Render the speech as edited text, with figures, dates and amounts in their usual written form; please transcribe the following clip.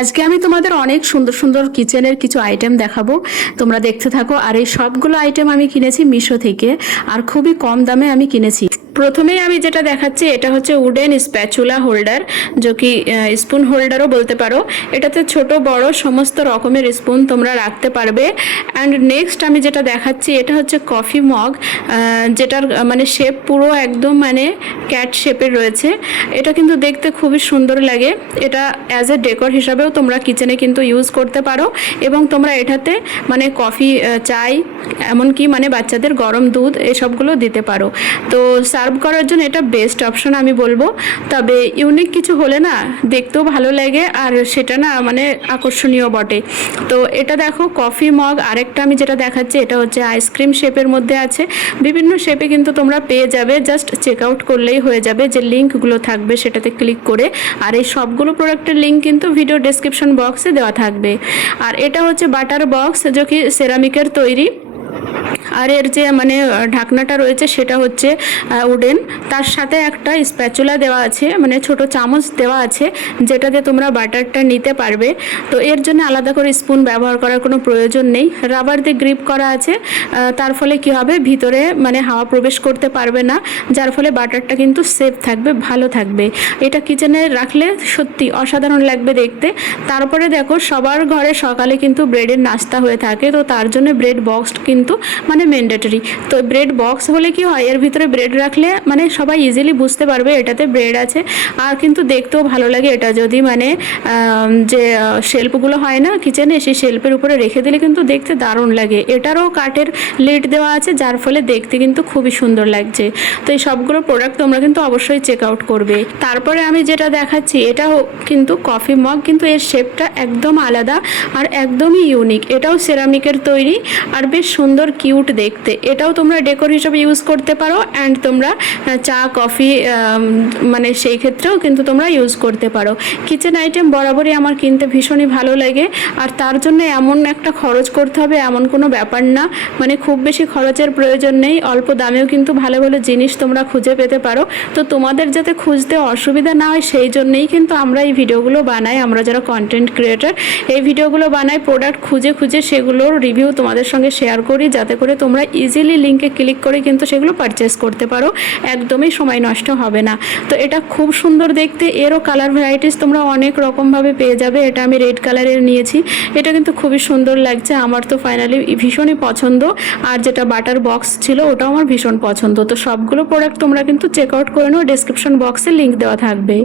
আজকে আমি তোমাদের অনেক সুন্দর সুন্দর কিচেনের কিছু আইটেম দেখাবো, তোমরা দেখতে থাকো। আর এই সবগুলো আইটেম আমি কিনেছি মিশো থেকে, আর খুবই কম দামে আমি কিনেছি। প্রথমেই আমি যেটা দেখাচ্ছি এটা হচ্ছে উডেন স্প্যাচুলা হোল্ডার, যে কি স্পুন হোল্ডারও বলতে পারো। এটাতে ছোট বড় সমস্ত রকমের স্পুন তোমরা রাখতে পারবে। অ্যান্ড নেক্সট আমি যেটা দেখাচ্ছি এটা হচ্ছে কফি মগ, যেটার মানে শেপ পুরো একদম মানে ক্যাট শেপের রয়েছে। এটা কিন্তু দেখতে খুবই সুন্দর লাগে। এটা অ্যাজ এ ডেকোর হিসাবেও তোমরা কিচেনে কিন্তু ইউজ করতে পারো, এবং তোমরা এটাতে মানে কফি, চাই, এমনকি মানে বাচ্চাদের গরম দুধ এসবগুলো দিতে পারো। তো সার্ভ করার জন্য এটা বেস্ট অপশন আমি বলবো। তবে ইউনিক কিছু হলে না দেখতেও ভালো লাগে, আর সেটা না মানে আকর্ষণীয় বটে। তো এটা দেখো কফি মগ। আরেকটা আমি যেটা দেখাচ্ছি এটা হচ্ছে আইসক্রিম শেপের মধ্যে আছে। বিভিন্ন শেপে কিন্তু তোমরা পেয়ে যাবে, জাস্ট চেক আউট করলেই হয়ে যাবে। যে লিঙ্কগুলো থাকবে সেটাতে ক্লিক করে, আর এই সবগুলো প্রোডাক্টের লিঙ্ক কিন্তু ভিডিও ডেসক্রিপশন বক্সে দেওয়া থাকবে। আর এটা হচ্ছে বাটার বক্স, যে কি সেরামিকের তৈরি। আর এর যে মানে ঢাকনাটা রয়েছে সেটা হচ্ছে উডেন। তার সাথে একটা স্প্যাচুলা দেওয়া আছে, মানে ছোট চামচ দেওয়া আছে, যেটাতে তোমরা বাটারটা নিতে পারবে। তো এর জন্য আলাদা করে স্পুন ব্যবহার করার কোনো প্রয়োজন নেই। রাবার দিয়ে গ্রিপ করা আছে, তার ফলে কি হবে, ভিতরে মানে হাওয়া প্রবেশ করতে পারবে না, যার ফলে বাটারটা কিন্তু সেফ থাকবে, ভালো থাকবে। এটা কিচেনে রাখলে সত্যি অসাধারণ লাগবে দেখতে। তারপরে দেখো সবার ঘরে সকালে কিন্তু ব্রেডের নাস্তা হয়ে থাকে, তো তার জন্য ব্রেড বক্স কিন্তু মানে ম্যান্ডেটরি। তো ব্রেড বক্স হলে কি হয়, এর ভিতরে ব্রেড রাখলে মানে সবাই ইজিলি বুঝতে পারবে এটাতে ব্রেড আছে, আর কিন্তু দেখতেও ভালো লাগে। এটা যদি মানে যে শেল্পগুলো হয় না কিচেনে, সেই শেল্পের উপরে রেখে দিলে কিন্তু দেখতে দারুণ লাগে। এটারও কাঠের লিড দেওয়া আছে, যার ফলে দেখতে কিন্তু খুবই সুন্দর লাগছে। তো এই সবগুলো প্রোডাক্ট তোমরা কিন্তু অবশ্যই চেক আউট করবে। তারপরে আমি যেটা দেখাচ্ছি এটাও কিন্তু কফি মগ, কিন্তু এর শেপটা একদম আলাদা আর একদমই ইউনিক। এটাও সেরামিকের তৈরি আর বেশ সুন্দর কিউট দেখতে। এটাও তোমরা ডেকোর হিসেবে ইউজ করতে পারো, অ্যান্ড তোমরা চা কফি মানে সেই ক্ষেত্রেও কিন্তু তোমরা ইউজ করতে পারো। কিচেন আইটেম বরাবরই আমার কিনতে ভীষণই ভালো লাগে, আর তার জন্য এমন একটা খরচ করতে হবে এমন কোনো ব্যাপার না। মানে খুব বেশি খরচের প্রয়োজন নেই, অল্প দামেও কিন্তু ভালো ভালো জিনিস তোমরা খুঁজে পেতে পারো। তো তোমাদের যাতে খুঁজতে অসুবিধা না হয় সেই জন্যই কিন্তু আমরা এই ভিডিওগুলো বানাই। আমরা যারা কন্টেন্ট ক্রিয়েটার এই ভিডিওগুলো বানাই, প্রোডাক্ট খুঁজে খুঁজে সেগুলোর রিভিউ তোমাদের সঙ্গে শেয়ার করি, যাতে করে তোমরা ইজিলি লিঙ্কে ক্লিক করে কিন্তু সেগুলো পারচেস করতে পারো। একদমই সময় নষ্ট হবে না। তো এটা খুব সুন্দর দেখতে। এরও কালার ভ্যারাইটিস তোমরা অনেক রকমভাবে পেয়ে যাবে। এটা আমি রেড কালারের নিয়েছি, এটা কিন্তু খুবই সুন্দর লাগছে। আমার তো ফাইনালি ভীষণই পছন্দ। আর যেটা বাটার বক্স ছিল ওটাও আমার ভীষণ পছন্দ। তো সবগুলো প্রোডাক্ট তোমরা কিন্তু চেক আউট করে নাও, ডেসক্রিপশন বক্সে লিঙ্ক দেওয়া থাকবে।